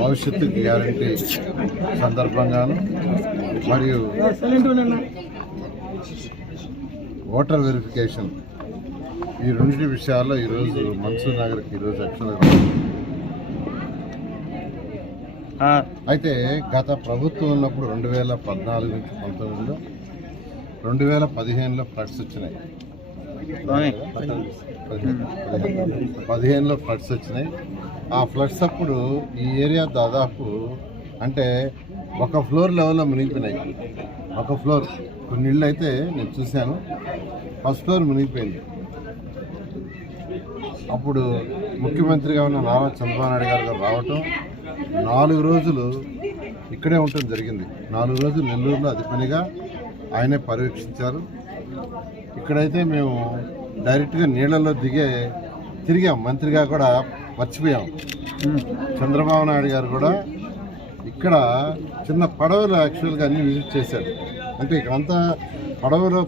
భవిష్యత్తు గ్యారంటీ సందర్భంగాను మరియు voter verification ఈ రెండింటి విషయాల్లో ఈరోజు మన్సూర్ నగర్కి ఈరోజు యాక్చువల్గా అయితే గత ప్రభుత్వం ఉన్నప్పుడు 2014 నుంచి 19లో 2015లో ఫ్లడ్స్ వచ్చినాయి. 15లో ఫ్లడ్స్ వచ్చినాయి. ఆ ఫ్లడ్స్ అప్పుడు ఈ ఏరియా దాదాపు అంటే ఒక ఫ్లోర్ లెవెల్లో మునిగిపోయినాయి. ఒక ఫ్లోర్ కొన్ని ఇళ్ళు అయితే నేను చూశాను, ఫస్ట్ ఫ్లోర్ మునిగిపోయింది. అప్పుడు ముఖ్యమంత్రిగా ఉన్న నారా చంద్రబాబు నాయుడు గారు రావటం 4 రోజులు ఇక్కడే ఉండటం జరిగింది. 4 రోజులు నెల్లూరులో అతి పనిగా ఆయనే పర్యవేక్షించారు. ఇక్కడైతే మేము డైరెక్ట్గా నీళ్లలో తిరిగాం. మంత్రిగా కూడా మర్చిపోయాం. చంద్రబాబు నాయుడు గారు కూడా ఇక్కడ చిన్న పడవలు యాక్చువల్గా అన్ని విజిట్ చేశారు. అంటే ఇక్కడంతా పడవలు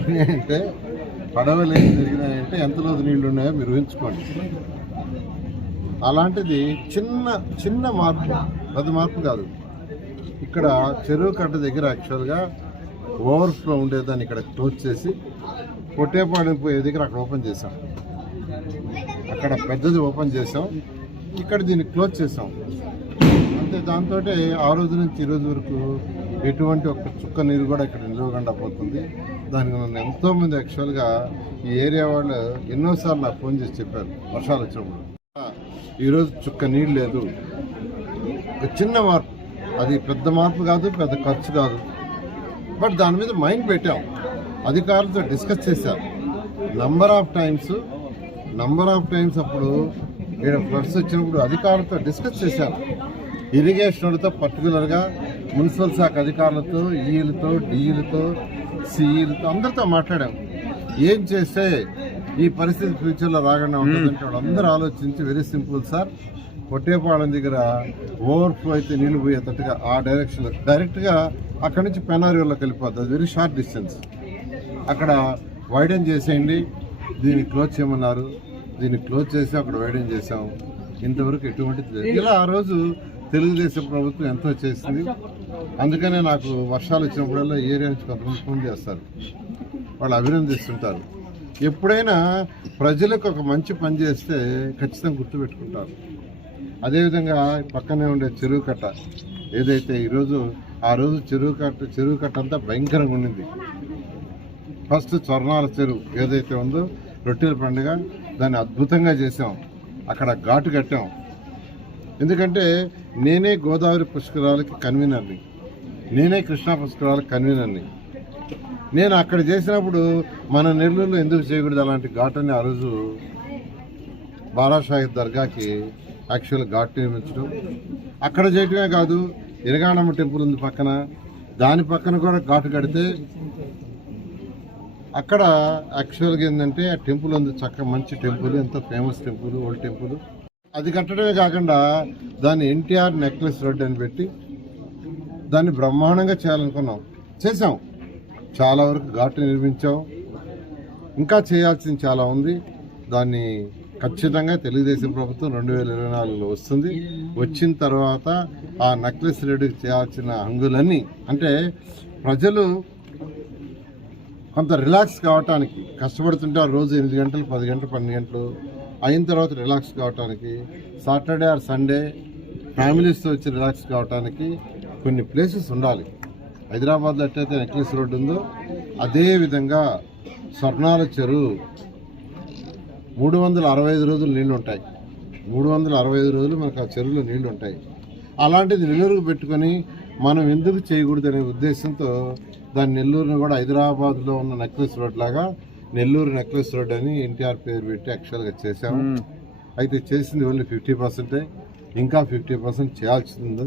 ఉన్నాయంటే పడవలు ఏం జరిగినాయంటే ఎంత రోజు నీళ్లు ఉన్నాయో మీరు ఊహించుకోండి. అలాంటిది చిన్న మార్పు, పెద్ద మార్పు కాదు. ఇక్కడ చెరువు కట్ట దగ్గర యాక్చువల్గా ఓవర్ఫ్లో ఉండేదాన్ని ఇక్కడ క్లోజ్ చేసి పొట్టేపాడికి పోయే దగ్గర అక్కడ ఓపెన్ చేసాం. అక్కడ పెద్దది ఓపెన్ చేసాం, ఇక్కడ దీన్ని క్లోజ్ చేసాం. అంతే. దాంతో ఆ రోజు నుంచి ఈ రోజు వరకు ఎటువంటి ఒక్క చుక్క నీరు కూడా ఇక్కడ నిలవకుండా పోతుంది. దానికి నన్ను ఎంతోమంది యాక్చువల్గా ఈ ఏరియా వాళ్ళు ఎన్నోసార్లు నాకు ఫోన్ చేసి చెప్పారు వర్షాలు వచ్చినప్పుడు. ఈరోజు చుక్క నీళ్ళు లేదు. ఒక చిన్న మార్పు, అది పెద్ద మార్పు కాదు, పెద్ద ఖర్చు కాదు. బట్ దాని మీద మైండ్ పెట్టాం, అధికారులతో డిస్కస్ చేశారు. నంబర్ ఆఫ్ టైమ్స్ అప్పుడు ఇక్కడ ఫ్లడ్స్ వచ్చినప్పుడు అధికారులతో డిస్కస్ చేశారు. ఇరిగేషన్ వాళ్ళతో పర్టికులర్గా మున్సిపల్ శాఖ అధికారులతో, ఈలతో, డిఈలతో, సిఈలతో అందరితో మాట్లాడాం. ఏం చేస్తే ఈ పరిస్థితి ఫ్యూచర్లో రాకుండా ఉంటుందంటే వాళ్ళందరూ ఆలోచించి వెరీ సింపుల్ సార్, కొట్టేపాలెం దగ్గర ఓవర్ఫ్లో అయితే నీళ్లు పోయేటట్టుగా ఆ డైరెక్షన్లో డైరెక్ట్గా అక్కడి నుంచి పెనారియోలోకి వెళ్ళిపోద్ది. అది వెరీ షార్ట్ డిస్టెన్స్. అక్కడ వైడెన్ చేసేయండి, దీన్ని క్లోజ్ చేయమన్నారు. దీన్ని క్లోజ్ చేసి అక్కడ వైడెన్ చేసాం. ఇంతవరకు ఎటువంటిది ఇలా ఆ రోజు తెలుగుదేశం ప్రభుత్వం ఎంతో చేసింది. అందుకనే నాకు వర్షాలు వచ్చినప్పుడల్లా ఏరియా నుంచి కొంతమంది ఫోన్ చేస్తారు, వాళ్ళు అభినందిస్తుంటారు. ఎప్పుడైనా ప్రజలకు ఒక మంచి పని చేస్తే ఖచ్చితంగా గుర్తుపెట్టుకుంటారు. అదేవిధంగా పక్కనే ఉండే చెరువు కట్ట ఏదైతే ఈరోజు ఆ రోజు చెరువు కట్ట అంతా భయంకరంగా ఉండింది. ఫస్ట్ స్వర్ణాల చెరువు ఏదైతే ఉందో రొట్టెల పండుగ దాన్ని అద్భుతంగా చేసాం. అక్కడ ఘాటు కట్టాం. ఎందుకంటే నేనే గోదావరి పుష్కరాలకి కన్వీనర్ని, నేనే కృష్ణా పుష్కరాలకి కన్వీనర్ని. నేను అక్కడ చేసినప్పుడు మన నెల్లూరులో ఎందుకు చేయకూడదు అలాంటి ఘాటుని ఆ రోజు బారాషాహిద్ దర్గాకి యాక్చువల్ ఘాట్ నిర్మించడం. అక్కడ చేయటమే కాదు, ఇరగాణమ్మ టెంపుల్ ఉంది పక్కన, దాని పక్కన కూడా ఘాటు కడితే అక్కడ యాక్చువల్గా ఏంటంటే ఆ టెంపుల్ ఉంది, చక్కగా మంచి టెంపుల్, ఎంతో ఫేమస్ టెంపుల్, ఓల్డ్ టెంపుల్. అది కట్టడమే కాకుండా దాన్ని ఎన్టీఆర్ నెక్లెస్ రోడ్ అని పెట్టి దాన్ని బ్రహ్మాండంగా చేయాలనుకున్నాం, చేసాం. చాలా వరకు ఘాటు నిర్మించాం. ఇంకా చేయాల్సింది చాలా ఉంది. దాన్ని ఖచ్చితంగా తెలుగుదేశం ప్రభుత్వం 2024లో వస్తుంది. వచ్చిన తర్వాత ఆ నెక్లెస్ రోడ్డుకి చేయాల్సిన హంగులన్నీ, అంటే ప్రజలు కొంత రిలాక్స్ కావటానికి కష్టపడుతుంటారు. రోజు 8 గంటలు, 10 గంటలు, 12 గంటలు అయిన తర్వాత రిలాక్స్ కావటానికి, సాటర్డే ఆర్ సండే ఫ్యామిలీస్తో వచ్చి రిలాక్స్ కావటానికి కొన్ని ప్లేసెస్ ఉండాలి. హైదరాబాద్లో ఎట్టయితే నెక్లెస్ రోడ్డు ఉందో అదేవిధంగా స్వర్ణాల చెరువు 365 రోజులు నీళ్లు ఉంటాయి. 365 రోజులు మనకు ఆ చెరువులో నీళ్లు ఉంటాయి. అలాంటిది నెల్లూరుకు పెట్టుకొని మనం ఎందుకు చేయకూడదు అనే ఉద్దేశంతో దాని నెల్లూరుని కూడా హైదరాబాద్లో ఉన్న నెక్లెస్ రోడ్ లాగా నెల్లూరు నెక్లెస్ రోడ్ అని ఎన్టీఆర్ పేరు పెట్టి యాక్చువల్గా చేశాము. అయితే చేసింది ఓన్లీ 50%. ఇంకా 50% చేయాల్సింది.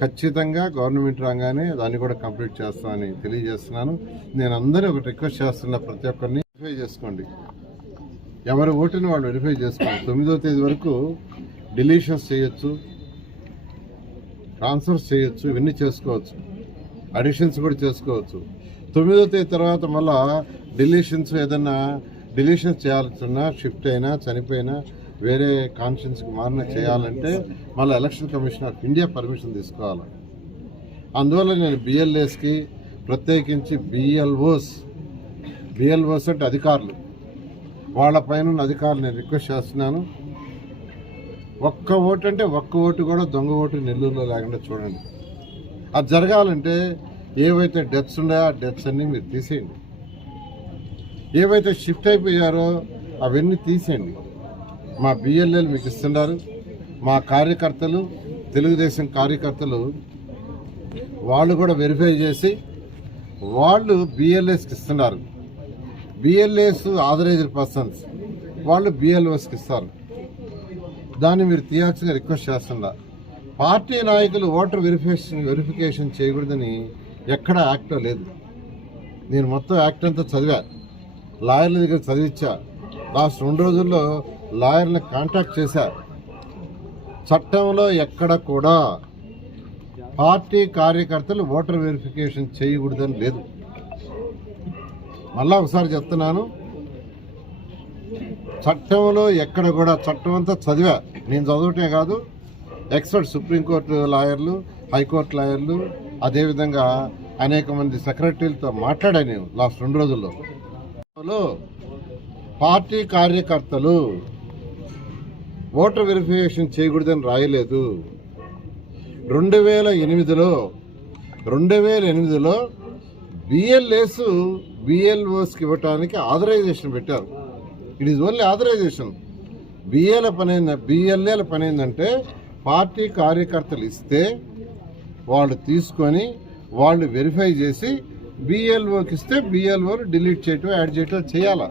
ఖచ్చితంగా గవర్నమెంట్ రాగానే దాన్ని కూడా కంప్లీట్ చేస్తామని తెలియజేస్తున్నాను. నేను అందరినీ ఒక రిక్వెస్ట్ చేస్తున్నా, ప్రతి ఒక్కరిని వెరిఫై చేసుకోండి. ఎవరి ఓటుని వాళ్ళు వెరిఫై చేసుకోండి. 9వ తేదీ వరకు డిలీషన్స్ చేయొచ్చు, ట్రాన్స్ఫర్స్ చేయొచ్చు, ఇవన్నీ చేసుకోవచ్చు, అడిషన్స్ కూడా చేసుకోవచ్చు. 9వ తేదీ తర్వాత మళ్ళా డిలీషన్స్ ఏదన్నా డిలీషన్స్ చేయాల్సిన షిఫ్ట్ అయినా చనిపోయినా వేరే కాన్స్టిట్యున్సీకి మారిన చేయాలంటే మళ్ళీ election commission of India permission తీసుకోవాలి. అందువల్ల నేను బిఎల్ఏస్కి ప్రత్యేకించి బిఎల్ఓస్ అంటే అధికారులు, వాళ్ళ పైన ఉన్న అధికారులు నేను రిక్వెస్ట్ చేస్తున్నాను. ఒక్క ఓటు అంటే ఒక్క ఓటు కూడా దొంగ ఓటు నెల్లూరులో లేకుండా చూడండి. అది జరగాలంటే ఏవైతే డెత్స్ ఉన్నాయో ఆ డెత్స్ అన్నీ మీరు తీసేయండి. ఏవైతే షిఫ్ట్ అయిపోయారో అవన్నీ తీసేయండి. మా బిఎల్ఏలు మీకు ఇస్తున్నారు. మా కార్యకర్తలు, తెలుగుదేశం కార్యకర్తలు వాళ్ళు కూడా వెరిఫై చేసి వాళ్ళు బిఎల్ఏస్కి ఇస్తున్నారు. బిఎల్ఏస్ ఆథరైజ్డ్ పర్సన్స్, వాళ్ళు బిఎల్ఓస్కి ఇస్తారు. దాన్ని మీరు తీయాల్సిందిగా రిక్వెస్ట్ చేస్తున్నా. పార్టీ నాయకులు ఓటర్ వెరిఫికేషన్ చేయకూడదని ఎక్కడ యాక్ట్లో లేదు. నేను మొత్తం యాక్ట్ అంతా చదివా, లాయర్ల దగ్గర చదివించా. లాస్ట్ 2 రోజుల్లో లాయర్ని కాంటాక్ట్ చేశా. చట్టంలో ఎక్కడ కూడా పార్టీ కార్యకర్తలు ఓటర్ వెరిఫికేషన్ చేయకూడదని లేదు. మళ్ళా ఒకసారి చెప్తున్నాను, చట్టంలో ఎక్కడ కూడా, చట్టం అంతా చదివా. నేను చదవటమే కాదు, ఎక్స్పర్ట్ సుప్రీంకోర్టు లాయర్లు, హైకోర్టు లాయర్లు, అదేవిధంగా అనేక మంది సెక్రటరీలతో మాట్లాడా నేను లాస్ట్ 2 రోజుల్లో. పార్టీ కార్యకర్తలు ఓటర్ వెరిఫికేషన్ చేయకూడదని రాయలేదు. 2008లో బిఎల్ఏస్ బిఎల్ఓస్కి ఇవ్వటానికి ఆథరైజేషన్ పెట్టారు. It is only authorisation. బిఎల్ఏల పని ఏంటంటే పార్టీ కార్యకర్తలు ఇస్తే వాళ్ళు తీసుకొని వాళ్ళు వెరిఫై చేసి బిఎల్ఓకి ఇస్తే బిఎల్ఓలు డిలీట్ చేయటం, యాడ్ చేయటం చేయాలా.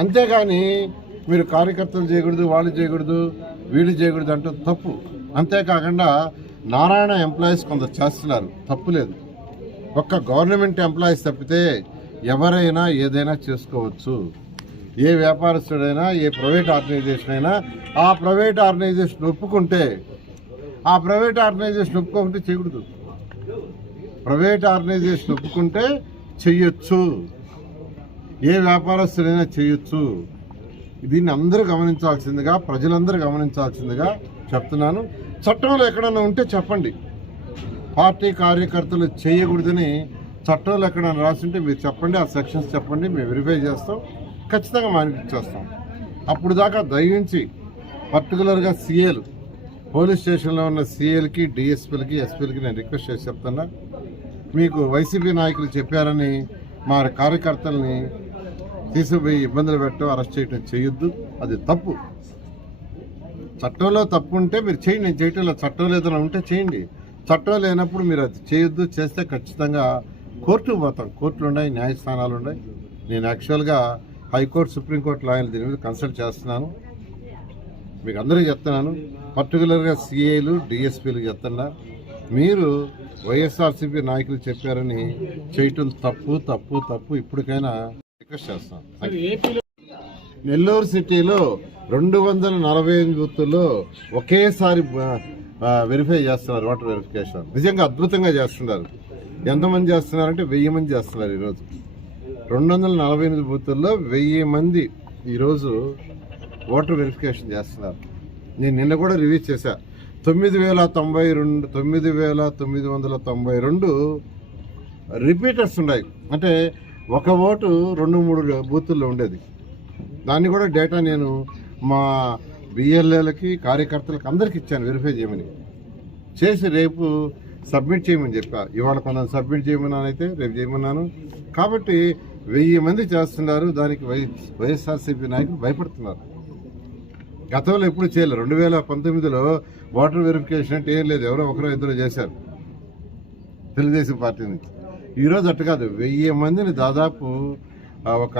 అంతేగాని మీరు కార్యకర్తలు చేయకూడదు, వాళ్ళు చేయకూడదు, వీళ్ళు చేయకూడదు అంటే తప్పు. అంతేకాకుండా నారాయణ ఎంప్లాయీస్ కొందరు చేస్తున్నారు, తప్పు లేదు. ఒక్క గవర్నమెంట్ ఎంప్లాయీస్ తప్పితే ఎవరైనా ఏదైనా చేసుకోవచ్చు. ఏ వ్యాపారస్తుడైనా, ఏ ప్రైవేట్ ఆర్గనైజేషన్ అయినా ఆ ప్రైవేట్ ఆర్గనైజేషన్ ఒప్పుకుంటే, ఆ ప్రైవేట్ ఆర్గనైజేషన్ ఒప్పుకోకుంటే చేయకూడదు. ప్రైవేట్ ఆర్గనైజేషన్ ఒప్పుకుంటే చెయ్యొచ్చు, ఏ వ్యాపారస్తుడైనా చేయొచ్చు. దీన్ని అందరూ గమనించాల్సిందిగా, ప్రజలందరూ గమనించాల్సిందిగా చెప్తున్నాను. చట్టంలో ఎక్కడన్నా ఉంటే చెప్పండి. పార్టీ కార్యకర్తలు చేయకూడదని చట్టంలో ఎక్కడన్నా రాసింటే మీరు చెప్పండి, ఆ సెక్షన్స్ చెప్పండి, మేము వెరిఫై చేస్తాం, ఖచ్చితంగా మానిపించేస్తాం. అప్పుడు దాకా దయించి పర్టికులర్గా సీఏలు, పోలీస్ స్టేషన్లో ఉన్న సీఏలకి, డిఎస్పీలకి, ఎస్పీలకి నేను రిక్వెస్ట్ చేసి చెప్తున్నా, మీకు వైసీపీ నాయకులు చెప్పారని మా కార్యకర్తల్ని తీసుకుపోయి ఇబ్బందులు పెట్టడం, అరెస్ట్ చేయడం చేయొద్దు. అది తప్పు. చట్టంలో తప్పు ఉంటే మీరు చేయండి, నేను చేయటంలో చట్టంలో ఏదైనా ఉంటే చేయండి. చట్టం లేనప్పుడు మీరు అది చేయొద్దు. చేస్తే ఖచ్చితంగా కోర్టుకు పోతాం. కోర్టులు ఉన్నాయి, న్యాయస్థానాలు ఉన్నాయి. నేను యాక్చువల్గా హైకోర్టు, సుప్రీంకోర్టు లాయర్లు దీని మీద కన్సల్ట్ చేస్తున్నాను. మీకు అందరికీ చెప్తున్నాను, పర్టికులర్గా సిఐలు, డిఎస్పీలకు చెప్తున్నా, మీరు వైఎస్ఆర్సీపీ నాయకులు చెప్పారని చేయటం తప్పు తప్పు తప్పు. ఇప్పటికైనా రిక్వెస్ట్ చేస్తాను. నెల్లూరు సిటీలో 245 బూతుల్లో ఒకేసారి వెరిఫై చేస్తున్నారు, ఓటర్ వెరిఫికేషన్. నిజంగా అద్భుతంగా చేస్తున్నారు. ఎంతమంది చేస్తున్నారంటే 1000 మంది చేస్తున్నారు ఈరోజు. 248 బూతుల్లో 1000 మంది ఈరోజు ఓటర్ వెరిఫికేషన్ చేస్తున్నారు. నేను నిన్న కూడా రివ్యూ చేశా. 9,992 రిపీటర్స్ ఉన్నాయి. అంటే ఒక ఓటు 2-3 బూతుల్లో ఉండేది. దాన్ని కూడా డేటా నేను మా బిఎల్ఏలకి, కార్యకర్తలకు అందరికి ఇచ్చాను వెరిఫై చేయమని. చేసి రేపు సబ్మిట్ చేయమని చెప్పా. ఇవాళ కొంత సబ్మిట్ చేయమన్నాను, అయితే రేపు చేయమన్నాను. కాబట్టి 1000 మంది చేస్తున్నారు. దానికి వైఎస్ఆర్సీపీ నాయకులు భయపడుతున్నారు. గతంలో ఎప్పుడు చేయలేదు. 2019లో ఓటర్ వెరిఫికేషన్ అంటే ఏం లేదు, ఎవరో ఒకరో ఇద్దరు చేశారు తెలుగుదేశం పార్టీ నుంచి. ఈరోజు అట్టు కాదు, 1000 మందిని దాదాపు ఒక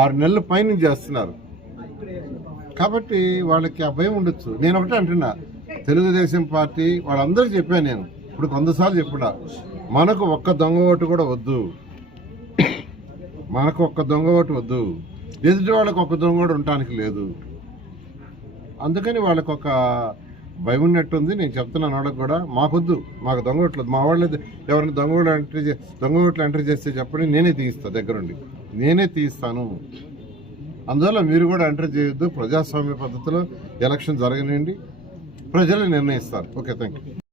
6 నెలల పైన చేస్తున్నారు. కాబట్టి వాళ్ళకి ఆ భయం ఉండొచ్చు. నేను ఒకటే అంటున్నా, తెలుగుదేశం పార్టీ వాళ్ళందరికీ చెప్పాను నేను, ఇప్పుడు 100 సార్లు చెప్పున్నా, మనకు ఒక్క దొంగ ఓటు కూడా వద్దు, మనకు ఒక్క దొంగ ఓటు వద్దు, ఎదుటి వాళ్ళకి ఒక్క దొంగ ఓటు ఉండటానికి లేదు. అందుకని వాళ్ళకు ఒక భయం ఉన్నట్టుంది. నేను చెప్తున్నాను వాళ్ళకి కూడా, మాకొద్దు, మాకు దొంగ ఓట్లు, మా వాళ్ళు ఎవరైనా దొంగ ఓట్లు ఎంట్రీ చేస్తే చెప్పండి, నేనే తీయిస్తాను, దగ్గరుండి నేనే తీయిస్తాను. అందువల్ల మీరు కూడా ఎంటర్ చేయొద్దు. ప్రజాస్వామ్య పద్ధతిలో ఎలక్షన్ జరగనివ్వండి, ప్రజలు నిర్ణయిస్తారు. Okay, thank you.